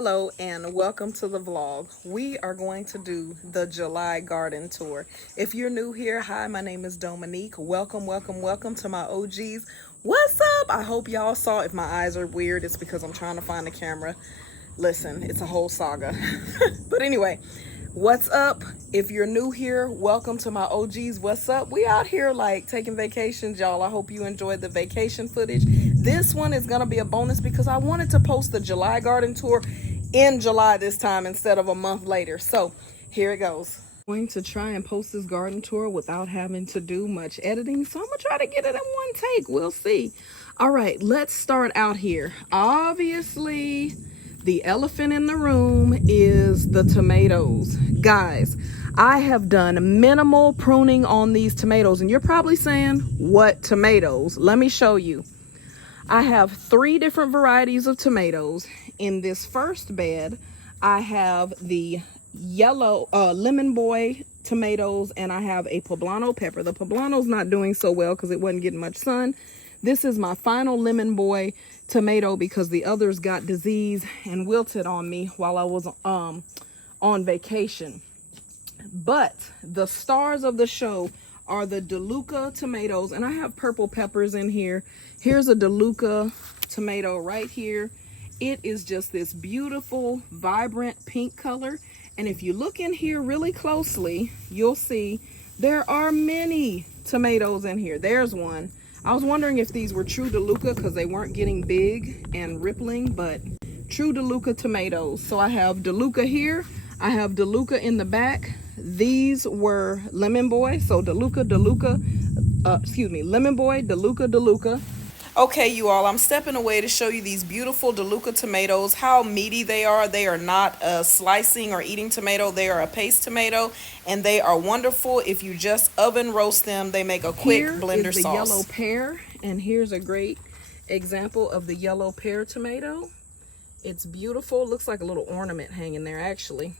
Hello and welcome to the vlog. We are going to do the July garden tour. If you're new here, hi, my name is Dominique. Welcome to my OGs. What's up? I hope y'all saw. If my eyes are weird, it's because I'm trying to find the camera. Listen, it's a whole saga. But anyway, what's up? If you're new here, welcome to my OGs. What's up? We out here like taking vacations, y'all. I hope you enjoyed the vacation footage. This one is gonna be a bonus because I wanted to post the July garden tour in July this time instead of a month later. So here it goes. I'm going to try and post this garden tour without having to do much editing. So I'm gonna try to get it in one take. We'll see. All right, let's start out here. Obviously, the elephant in the room is the tomatoes. Guys, I have done minimal pruning on these tomatoes, and you're probably saying, what tomatoes? Let me show you. I have 3 different varieties of tomatoes. In this first bed, I have the yellow lemon boy tomatoes, and I have a poblano pepper. The poblano's not doing so well because it wasn't getting much sun. This is my final lemon boy tomato because the others got disease and wilted on me while I was on vacation. But the stars of the show are the DeLuca tomatoes, and I have purple peppers in here. Here's a DeLuca tomato right here. It is just this beautiful, vibrant pink color. And if you look in here really closely, you'll see there are many tomatoes in here. There's one. I was wondering if these were true DeLuca because they weren't getting big and rippling, but true DeLuca tomatoes. So I have DeLuca here. I have DeLuca in the back. These were Lemon Boy. So lemon boy, DeLuca. Okay, you all, I'm stepping away to show you these beautiful DeLuca tomatoes, how meaty they are. They are not a slicing or eating tomato. They are a paste tomato, and they are wonderful. If you just oven roast them, they make a quick blender sauce. Here is the yellow pear, and here's a great example of the yellow pear tomato. It's beautiful. Looks like a little ornament hanging there, actually.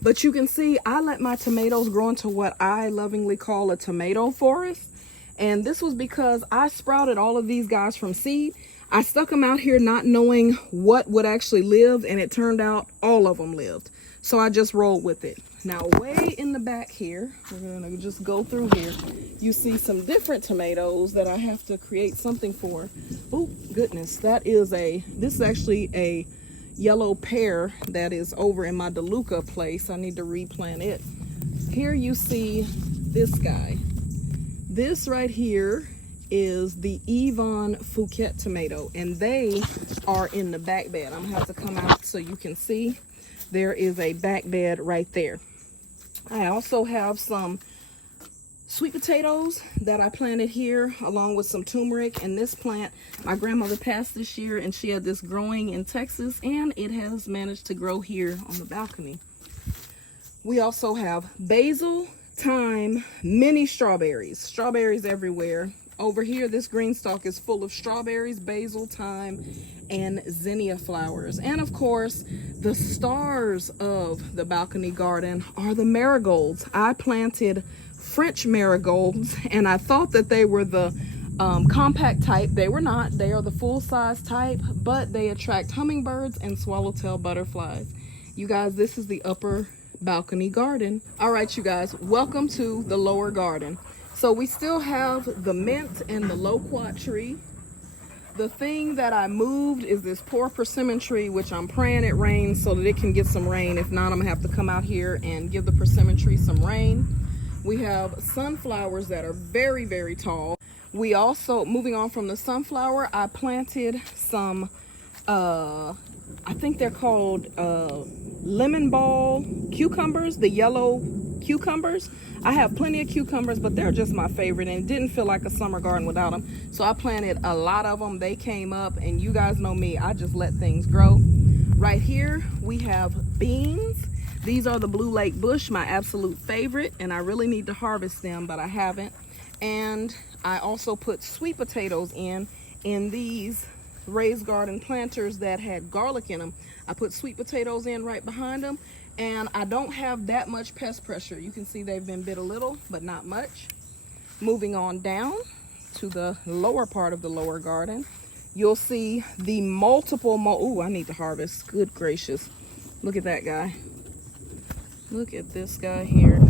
But you can see I let my tomatoes grow into what I lovingly call a tomato forest. And this was because I sprouted all of these guys from seed. I stuck them out here not knowing what would actually live, and it turned out all of them lived. So I just rolled with it. Now, way in the back here, we're gonna just go through here. You see some different tomatoes that I have to create something for. Oh, goodness, this is actually a yellow pear that is over in my DeLuca place. I need to replant it. Here you see this guy. This right here is the Yvonne Fouquet tomato, and they are in the back bed. I'm gonna have to come out so you can see. There is a back bed right there. I also have some sweet potatoes that I planted here along with some turmeric. And this plant, my grandmother passed this year, and she had this growing in Texas, and it has managed to grow here on the balcony. We also have basil, thyme, mini strawberries everywhere. Over here, this green stalk is full of strawberries, basil, thyme, and zinnia flowers. And of course, the stars of the balcony garden are the marigolds. I planted French marigolds, and I thought that they were the compact type. They were not. They are the full-size type, but they attract hummingbirds and swallowtail butterflies. You guys, this is the upper balcony garden. All right, you guys, welcome to the lower garden. So we still have the mint and the loquat tree. The thing that I moved is this poor persimmon tree, which I'm praying it rains so that it can get some rain. If not, I'm gonna have to come out here and give the persimmon tree some rain. We have sunflowers that are very, very tall. We also, moving on from the sunflower, I planted some I think they're called lemon ball cucumbers, the yellow cucumbers. I have plenty of cucumbers, but they're just my favorite, and it didn't feel like a summer garden without them. So I planted a lot of them. They came up, and you guys know me, I just let things grow. Right here, we have beans. These are the Blue Lake Bush, my absolute favorite, and I really need to harvest them, but I haven't. And I also put sweet potatoes in these raised garden planters that had garlic in them. I put sweet potatoes in right behind them, and I don't have that much pest pressure. You can see they've been bit a little, but not much. Moving on down to the lower part of the lower garden, you'll see the multiple, oh, I need to harvest. Good gracious. Look at that guy. Look at this guy here.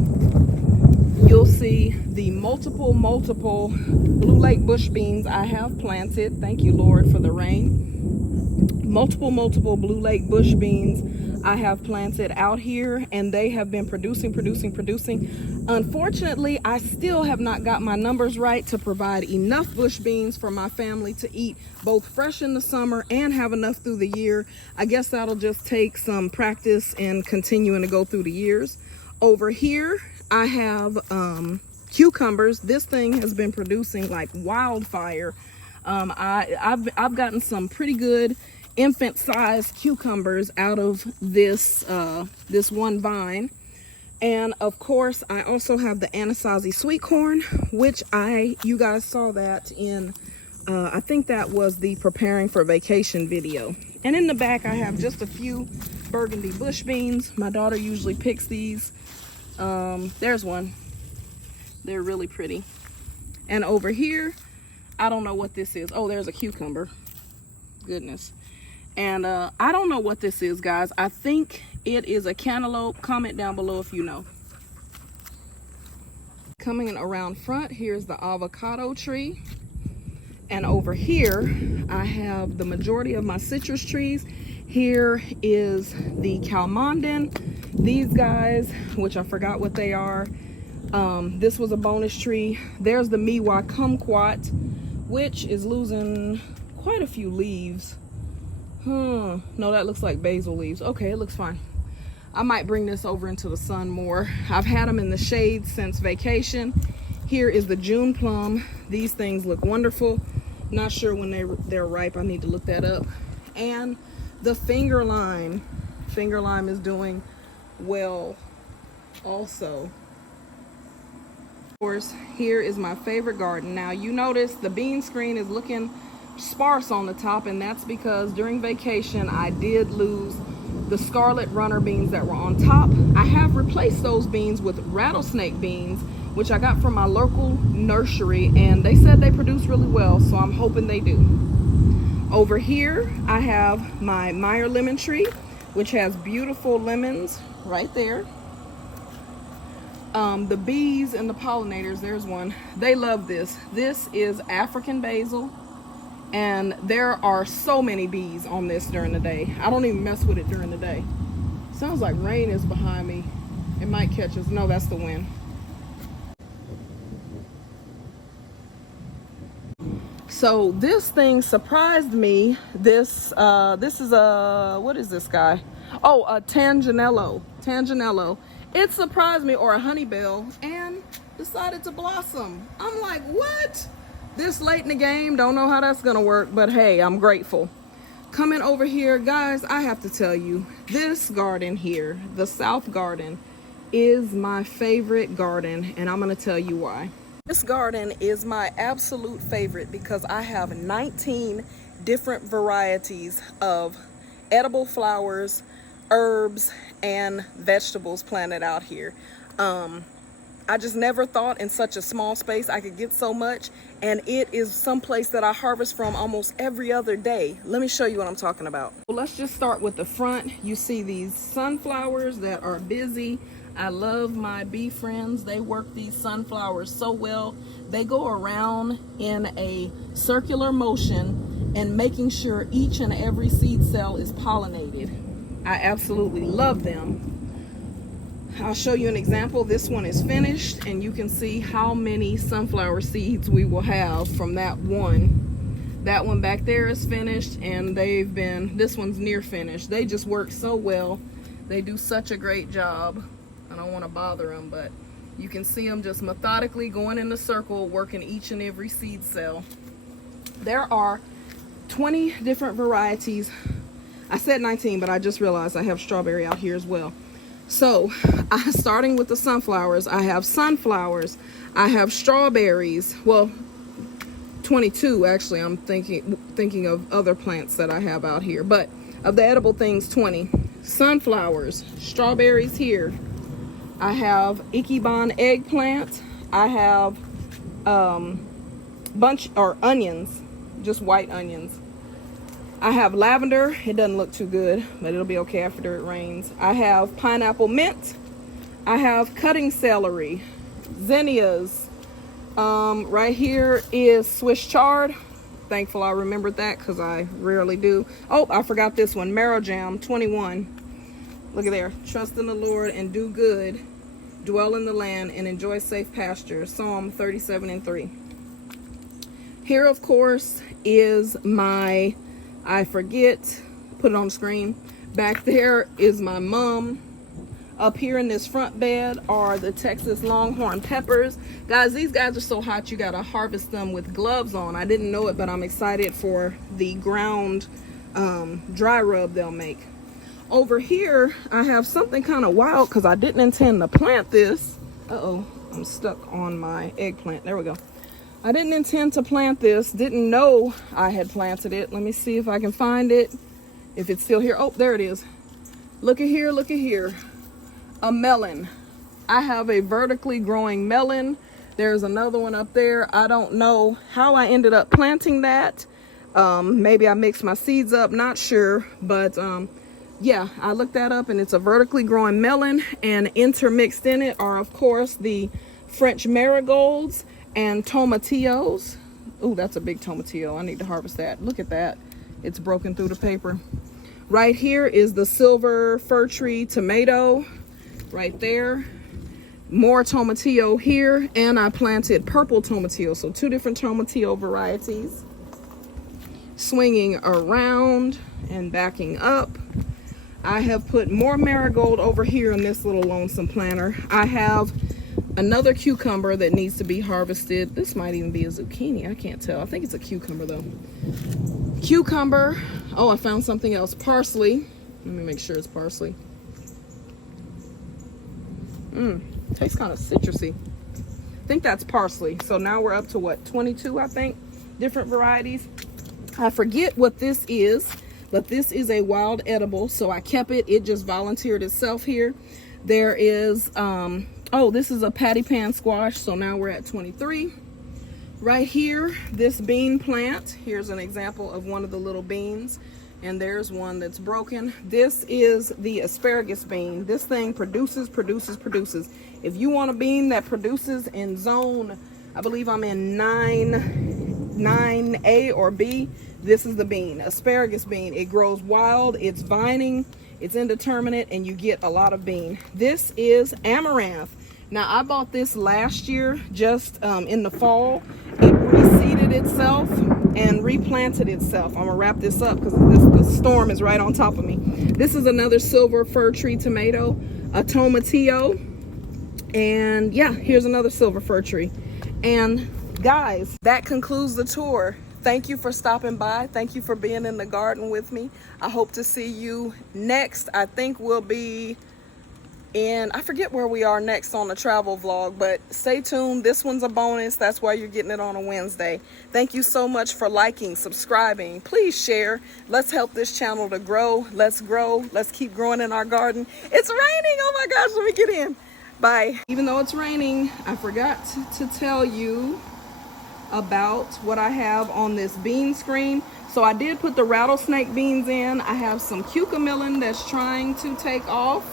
You'll see the multiple Blue Lake bush beans I have planted. Thank you, Lord, for the rain. Multiple Blue Lake bush beans I have planted out here, and they have been producing. Unfortunately, I still have not got my numbers right to provide enough bush beans for my family to eat both fresh in the summer and have enough through the year. I guess that'll just take some practice and continuing to go through the years. Over here, I have cucumbers. This thing has been producing like wildfire. I've gotten some pretty good infant-sized cucumbers out of this this one vine. And of course, I also have the Anasazi sweet corn, which you guys saw that in I think that was the preparing for vacation video. And in the back, I have just a few burgundy bush beans. My daughter usually picks these. There's one. They're really pretty. And over here, I don't know what this is. Oh, there's a cucumber. Goodness. And I don't know what this is, guys. I think it is a cantaloupe. Comment down below if you know. Coming around front, here's the avocado tree. And over here, I have the majority of my citrus trees. Here is the Calmanden. These guys, which I forgot what they are. This was a bonus tree. There's the Miwa Kumquat, which is losing quite a few leaves. No, that looks like basil leaves. Okay, it looks fine. I might bring this over into the sun more. I've had them in the shade since vacation. Here is the June plum. These things look wonderful. Not sure when they're ripe. I need to look that up. And the finger lime. Finger lime is doing well also. Of course, here is my favorite garden. Now, you notice the bean screen is looking sparse on the top, and that's because during vacation I did lose the scarlet runner beans that were on top. I have replaced those beans with rattlesnake beans, which I got from my local nursery, and they said they produce really well, so I'm hoping they do. Over here, I have my Meyer lemon tree, which has beautiful lemons right there. The bees and the pollinators, there's one. They love this. This is African basil. And there are so many bees on this during the day. I don't even mess with it during the day. Sounds like rain is behind me. It might catch us. No, that's the wind. So this thing surprised me. This is a, what is this guy? Oh, a Tanginello. It surprised me, or a honeybell, and decided to blossom. I'm like, what? This late in the game, don't know how that's gonna work, but hey, I'm grateful. Coming over here, guys, I have to tell you, this garden here, the South Garden, is my favorite garden, and I'm gonna tell you why. This garden is my absolute favorite because I have 19 different varieties of edible flowers, herbs, and vegetables planted out here. I just never thought in such a small space I could get so much, and it is someplace that I harvest from almost every other day. Let me show you what I'm talking about. Well, let's just start with the front. You see these sunflowers that are busy. I love my bee friends. They work these sunflowers so well. They go around in a circular motion and making sure each and every seed cell is pollinated. I absolutely love them. I'll show you an example. This one is finished, and you can see how many sunflower seeds we will have from that one. That one back there is finished, and this one's near finished. They just work so well. They do such a great job. I don't want to bother them, but you can see them just methodically going in a circle, working each and every seed cell. There are 20 different varieties. I said 19, but I just realized I have strawberry out here as well. So, starting with the sunflowers, I have sunflowers, I have strawberries. Well, 22 actually. I'm thinking of other plants that I have out here, but of the edible things, 20. Sunflowers, strawberries here. I have Ikebana eggplant. I have onions, just white onions. I have lavender. It doesn't look too good, but it'll be okay after it rains. I have pineapple mint. I have cutting celery, zinnias. Right here is Swiss chard. Thankful I remembered that because I rarely do. Oh, I forgot this one, marrow jam 21. Look at there. Trust in the Lord and do good. Dwell in the land and enjoy safe pasture. Psalm 37:3. Here, of course, is my, I forget, put it on the screen. Back there is my mum. Up here in this front bed are the Texas Longhorn peppers. Guys, these guys are so hot you gotta harvest them with gloves on. I didn't know it, but I'm excited for the ground dry rub they'll make. Over here, I have something kind of wild because I didn't intend to plant this. Uh-oh, I'm stuck on my eggplant. There we go. I didn't intend to plant this. Didn't know I had planted it. Let me see if I can find it. If it's still here. Oh, there it is. Look at here, look at here. A melon. I have a vertically growing melon. There's another one up there. I don't know how I ended up planting that. Maybe I mixed my seeds up, not sure, but yeah, I looked that up and it's a vertically growing melon, and intermixed in it are of course the French marigolds and tomatillos. Oh, that's a big tomatillo. I need to harvest that. Look at that. It's broken through the paper. Right here is the silver fir tree tomato. Right there. More tomatillo here, and I planted purple tomatillo, so 2 different tomatillo varieties. Swinging around and backing up, I have put more marigold over here in this little lonesome planter. I have another cucumber that needs to be harvested. This might even be a zucchini, I can't tell. I think it's a cucumber though. Cucumber. Oh, I found something else. Parsley. Let me make sure it's parsley. Tastes kind of citrusy. I think that's parsley. So now we're up to what, 22, I think, different varieties. I forget what this is, but this is a wild edible, so I kept it. It just volunteered itself here. There is, oh, this is a patty pan squash, so now we're at 23. Right here, this bean plant. Here's an example of one of the little beans. And there's one that's broken. This is the asparagus bean. This thing produces. If you want a bean that produces in zone, I believe I'm in 9A or B, this is the bean, asparagus bean. It grows wild, it's vining, it's indeterminate, and you get a lot of bean. This is amaranth. Now, I bought this last year, just in the fall. It reseeded itself and replanted itself. I'm gonna wrap this up because the storm is right on top of me. This is another silver fir tree tomato, a tomatillo, and yeah, here's another silver fir tree. And guys, that concludes the tour. Thank you for stopping by. Thank you for being in the garden with me. I hope to see you next. I think we'll be in, I forget where we are next on the travel vlog, but stay tuned. This one's a bonus. That's why you're getting it on a Wednesday. Thank you so much for liking, subscribing. Please share. Let's help this channel to grow. Let's grow. Let's keep growing in our garden. It's raining. Oh my gosh, let me get in. Bye. Even though it's raining, I forgot to tell you about what I have on this bean screen. So I did put the rattlesnake beans in. I have some cucamelon that's trying to take off.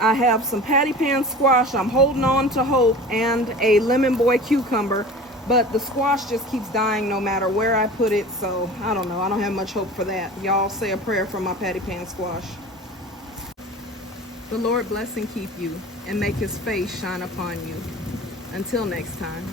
I have some patty pan squash, I'm holding on to hope, and a lemon boy cucumber, but the squash just keeps dying no matter where I put it, so I don't know. I don't have much hope for that. Y'all say a prayer for my patty pan squash. The Lord bless and keep you and make his face shine upon you. Until next time.